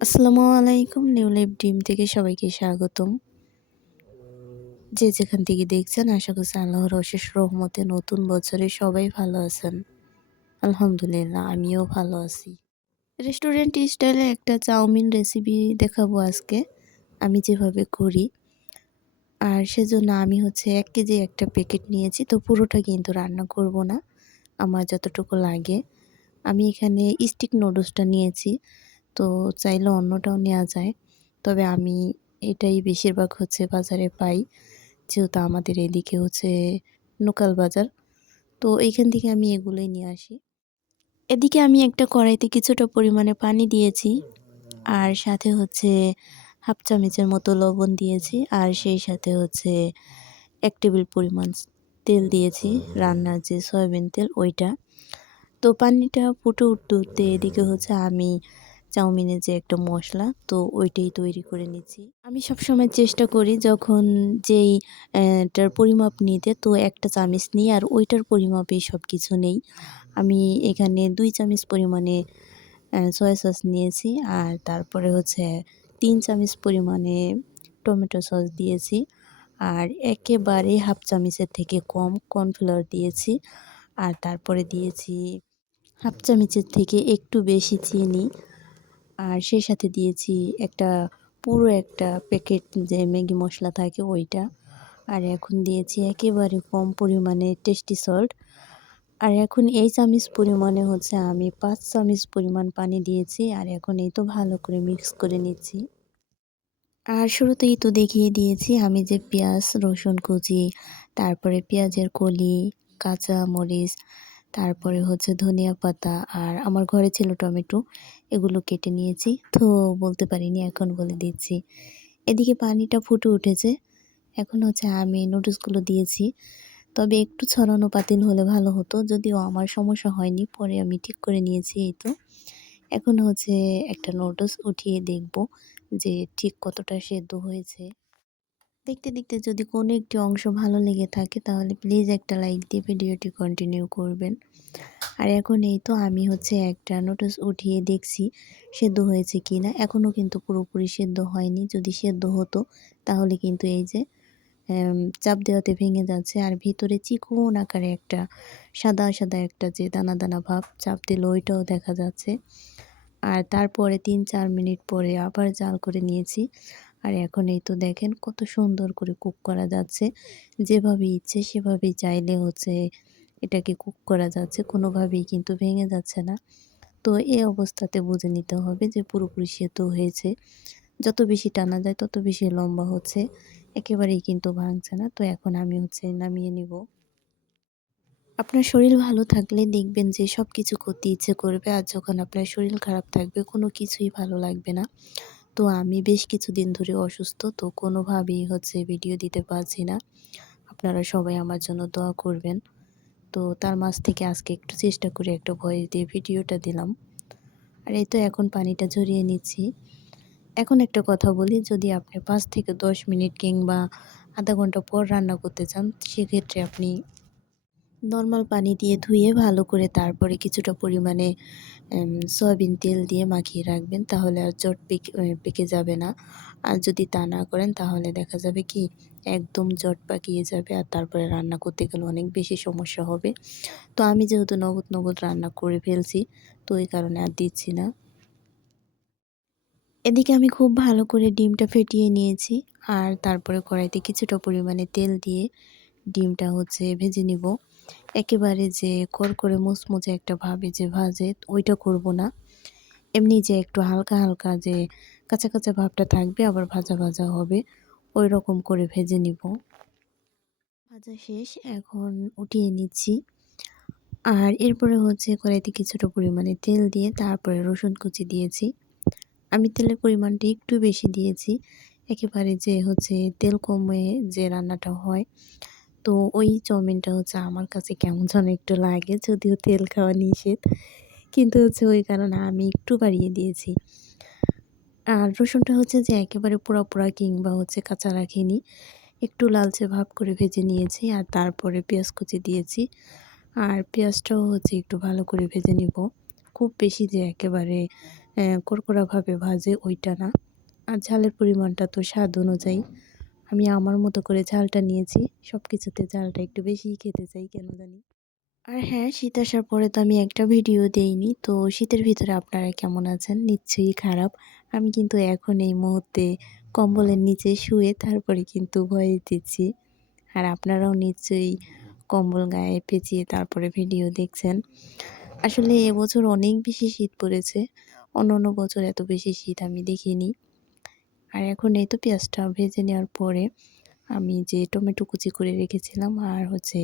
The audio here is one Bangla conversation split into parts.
আসসালামু আলাইকুম। নিউ লাইফ ড্রিম থেকে সবাইকে স্বাগতম। যে যেখান থেকে দেখছেন আশা করছি আল্লাহর অশেষ রহমতে নতুন বছরে সবাই ভালো আছেন। আলহামদুলিল্লাহ আমিও ভালো আছি। রেস্টুরেন্ট স্টাইলে একটা চাউমিন রেসিপি দেখাবো আজকে। আমি যেভাবে করি। আর সেজন্য আমি ১ কেজি একটা প্যাকেট নিয়েছি। তো পুরোটা কিন্তু রান্না করব না। আমার যতটুকু লাগে। আমি এখানে স্টিক নুডলসটা নিয়েছি। তো চাইলে অন্যটাও নেওয়া যায়। তবে আমি এটাই বেশিরভাগ বাজারে পাই। যেহেতু আমাদের এদিকে লোকাল বাজার। তো এইখান থেকে আমি এগুলোই নিয়ে আসি। এদিকে আমি একটা কড়াইতে কিছুটা পরিমাণে পানি দিয়েছি। আর সাথে 1/2 চামচের মতো লবণ দিয়েছি। আর সেই সাথে ১ টেবিল পরিমাণ তেল দিয়েছি। রান্নার যে সয়াবিন তেল ওইটা। তো পানিটা ফুটে উঠতে এদিকে আমি চাউমিনের যে একটা মশলা তো ওইটাই তৈরি করে নিচ্ছি। আমি সবসময় চেষ্টা করি যখন যেই টার পরিমাপ নিতে তো ১ টা চামচ নিই আর ওইটার পরিমাপেই সবকিছু নেই। আমি এখানে ২ চামচ পরিমাণে সয়া সস নিয়েছি আর তারপরে ৩ চামচ পরিমাণে টমেটো সস দিয়েছি। আর একেবারে 1/2 চামচের থেকে কম কর্নফ্লাওয়ার দিয়েছি। আর তারপরে দিয়েছি 1/2 চামচের থেকে একটু বেশি চিনি। আর সেই সাথে দিয়েছি পুরো একটা প্যাকেট যে ম্যাগি মসলা থাকে ওইটা। আর এখন দিয়েছি একেবারে কম পরিমাণে টেস্টি সল্ট। আর এখন এই চামচ পরিমাণে আমি ৫ চামচ পরিমাণ পানি দিয়েছি। আর এখন এই তো ভালো করে মিক্স করে নিচ্ছি। আর শুরুতেই তো দেখিয়ে দিয়েছি আমি যে পেঁয়াজ, রসুন কুচি, তারপরে পেঁয়াজের কলি, কাঁচা মরিচ, তারপরে ধনিয়া পাতা আর আমার ঘরে ছিল টমেটো। এগুলো কেটে নিয়েছি। তো বলতে পারিনি এখন বলে দিচ্ছি। এদিকে পানিটা ফুটে উঠেছে। এখন আমি নুডলসগুলো দিয়েছি। তবে একটু ছড়ানো পাতিল হলে ভালো হতো। যদিও আমার সমস্যা হয়নি। পরে আমি ঠিক করে নিয়েছি এই তো। এখন একটা নুডলস উঠিয়ে দেখব যে ঠিক কতটা সেদ্ধ হয়েছে। দেখতে, দেখতে যদি কোনো একটি অংশ ভালো লেগে থাকে তাহলে প্লিজ একটা লাইক দিয়ে ভিডিওটি কন্টিনিউ করবেন। আর এখন এই তো আমি একটা নুডলস উঠিয়ে দেখছি সেদ্ধ হয়েছে কিনা। এখনও কিন্তু পুরোপুরি সেদ্ধ হয়নি। যদি সেদ্ধ হতো তাহলে কিন্তু এই যে চাপ দেওয়াতে ভেঙে যাচ্ছে। আর ভিতরে চিকন আকারে একটা সাদা, সাদা একটা যে দানা, দানা ভাব চাপ দিলে ওইটাও দেখা যাচ্ছে। আর তারপরে ৩-৪ মিনিট পরে আবার জাল করে নিয়েছি। আর এখন এই তো দেখেন কত সুন্দর করে কুক করা যাচ্ছে। যেভাবে ইচ্ছে সেভাবেই চাইলে এটাকে কুক করা যাচ্ছে। কোনোভাবেই কিন্তু ভেঙে যাচ্ছে না। তো এই অবস্থাতে বুঝে নিতে হবে যে পুরোপুরি সেদ্ধ হয়েছে। যত বেশি টানা যায় তত বেশি লম্বা হচ্ছে। একেবারেই কিন্তু ভাঙছে না। তো এখন আমি নামিয়ে নিব। আপনার শরীর ভালো থাকলে দেখবেন যে সবকিছু করতে ইচ্ছে করবে। আর যখন আপনার শরীর খারাপ থাকবে কোনো কিছুই ভালো লাগবে না। তো আমি বেশ কিছুদিন ধরে অসুস্থ। তো কোনোভাবেই ভিডিও দিতে পারছি না। আপনারা সবাই আমার জন্য দোয়া করবেন। তো তার মাঝ থেকে আজকে একটু চেষ্টা করে একটা ভয়েস দিয়ে ভিডিওটা দিলাম। আর এই তো এখন পানিটা ঝরিয়ে নিচ্ছি। এখন একটা কথা বলি, যদি আপনি ৫ থেকে ১০ মিনিট কিংবা আধা ঘন্টা পর রান্না করতে চান, সেক্ষেত্রে আপনি নরমাল পানি দিয়ে ধুয়ে ভালো করে তারপরে কিছুটা পরিমাণে সয়াবিন তেল দিয়ে মাখিয়ে রাখবেন। তাহলে আর জট পেকে যাবে না। আর যদি তা না করেন তাহলে দেখা যাবে কি একদম জট পাকিয়ে যাবে। আর তারপরে রান্না করতে গেলে অনেক বেশি সমস্যা হবে। তো আমি যেহেতু নগদ, নগদ রান্না করে ফেলছি, তো এই কারণে আর দিচ্ছি না। এদিকে আমি খুব ভালো করে ডিমটা ফেটিয়ে নিয়েছি। আর তারপরে কড়াইতে কিছুটা পরিমাণে তেল দিয়ে ডিমটা ভেজে নিব। একেবারে যে কড়কড়ে মুচমুচে একটা ভাবে যে ভাজে ওইটা করব না। এমনি যে একটু হালকা, হালকা যে কাঁচা, কাঁচা ভাবটা থাকবে আবার ভাজা, ভাজা হবে ওইরকম করে ভেজে নিব। ভাজা শেষ, এখন উঠিয়ে নিচ্ছি। আর এরপরে কড়াইতে কিছুটা পরিমাণে তেল দিয়ে তারপরে রসুন কুচি দিয়েছি। আমি তেলের পরিমাণটা একটু বেশি দিয়েছি। একেবারে যে তেল কমে যে রান্নাটা হয়, তো ওই চাউমিনটা আমার কাছে কেমন যেন একটু লাগে। যদিও তেল খাওয়া নিষেধ। কিন্তু ওই কারণে আমি একটু বাড়িয়ে দিয়েছি। আর রসুনটা যে একেবারে পোড়া, পোড়া কিংবা কাঁচা রাখিনি। একটু লালচে ভাব করে ভেজে নিয়েছি। আর তারপরে পেঁয়াজ কুচি দিয়েছি। আর পেঁয়াজটাও একটু ভালো করে ভেজে নিব। খুব বেশি যে একেবারে কড়কড়াভাবে ভাজে ওইটা না। আর ঝালের পরিমাণটা তো স্বাদ অনুযায়ী। আমি আমার মতো করে ঝালটা নিয়েছি। সবকিছুতে ঝালটা একটু বেশিই খেতে চাই কেন জানি। আর হ্যাঁ, শীত আসার পরে তো আমি একটা ভিডিও দেইনি। তো শীতের ভিতরে আপনারা কেমন আছেন? নিশ্চয়ই খারাপ। আমি কিন্তু এখন এই মুহূর্তে কম্বলের নিচে শুয়ে তারপরে কিন্তু ভয়েস দিচ্ছি। আর আপনারাও নিশ্চয়ই কম্বল গায়ে পেঁচিয়ে তারপরে ভিডিও দেখছেন। আসলে এবছর অনেক বেশি শীত পড়েছে। অন্যান্য বছর এত বেশি শীত আমি দেখিনি। আর এখন এই তো পেঁয়াজটা ভেজে নেওয়ার পরে আমি যে টমেটো কুচি করে রেখেছিলাম আর হচ্ছে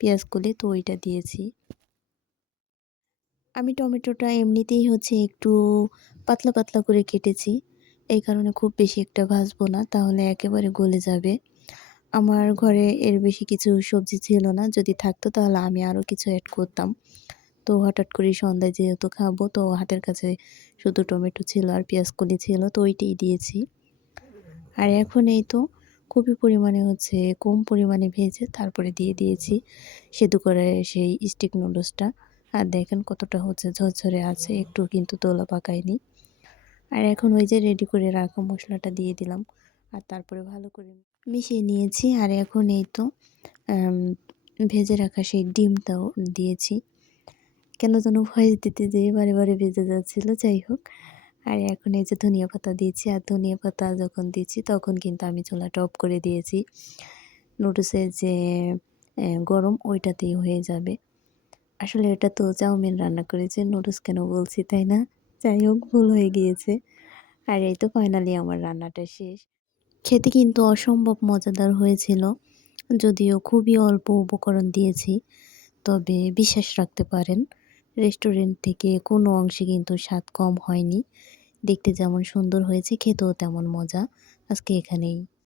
পেঁয়াজ কলি তো ওইটা দিয়েছি। আমি টমেটোটা এমনিতেই হচ্ছে একটু পাতলা, পাতলা করে কেটেছি। এই কারণে খুব বেশি একটা ভাজবো না, তাহলে একেবারে গলে যাবে। আমার ঘরে এর বেশি কিছু সবজি ছিল না। যদি থাকতো তাহলে আমি আরও কিছু এড করতাম। তো হঠাৎ করে সন্ধ্যায় যেহেতু খাবো তো হাতের কাছে শুধু টমেটো ছিল আর পেঁয়াজ কলি ছিল তো ওইটাই দিয়েছি। আর এখন এই তো খুবই পরিমাণে হচ্ছে কম পরিমাণে ভেজে তারপরে দিয়ে দিয়েছি সেদ্ধ করে সেই স্টিক নুডলসটা। আর দেখেন কতটা হচ্ছে ঝরঝরে আছে, একটু কিন্তু দোলা পাকায়নি। আর এখন ওই যে রেডি করে রাখা মশলাটা দিয়ে দিলাম। আর তারপরে ভালো করে মিশিয়ে নিয়েছি। আর এখন এই তো আম ভেজে রাখা সেই ডিমটাও দিয়েছি। কেন যেন ভয়েস দিতে যেয়ে বারে, বারে বেজে যাচ্ছিল। যাই হোক। আর এখন এই যে ধনিয়া পাতা দিয়েছি। আর ধনিয়া পাতা যখন দিচ্ছি তখন কিন্তু আমি চুলাটা অফ করে দিয়েছি। নুডলসের যে গরম ওইটাতেই হয়ে যাবে। আসলে এটা তো চাউমিন রান্না করেছি, নুডলস কেন বলছি, তাই না? যাই হোক, ভুল হয়ে গিয়েছে। আর এই তো ফাইনালি আমার রান্নাটা শেষ। খেতে কিন্তু অসম্ভব মজাদার হয়েছিল। যদিও খুবই অল্প উপকরণ দিয়েছি। তবে বিশ্বাস রাখতে পারেন রেস্টুরেন্ট থেকে কোনো অংশে কিন্তু স্বাদ কম হয়নি। দেখতে যেমন সুন্দর হয়েছে খেতেও তেমন মজা। আজকে এখানেই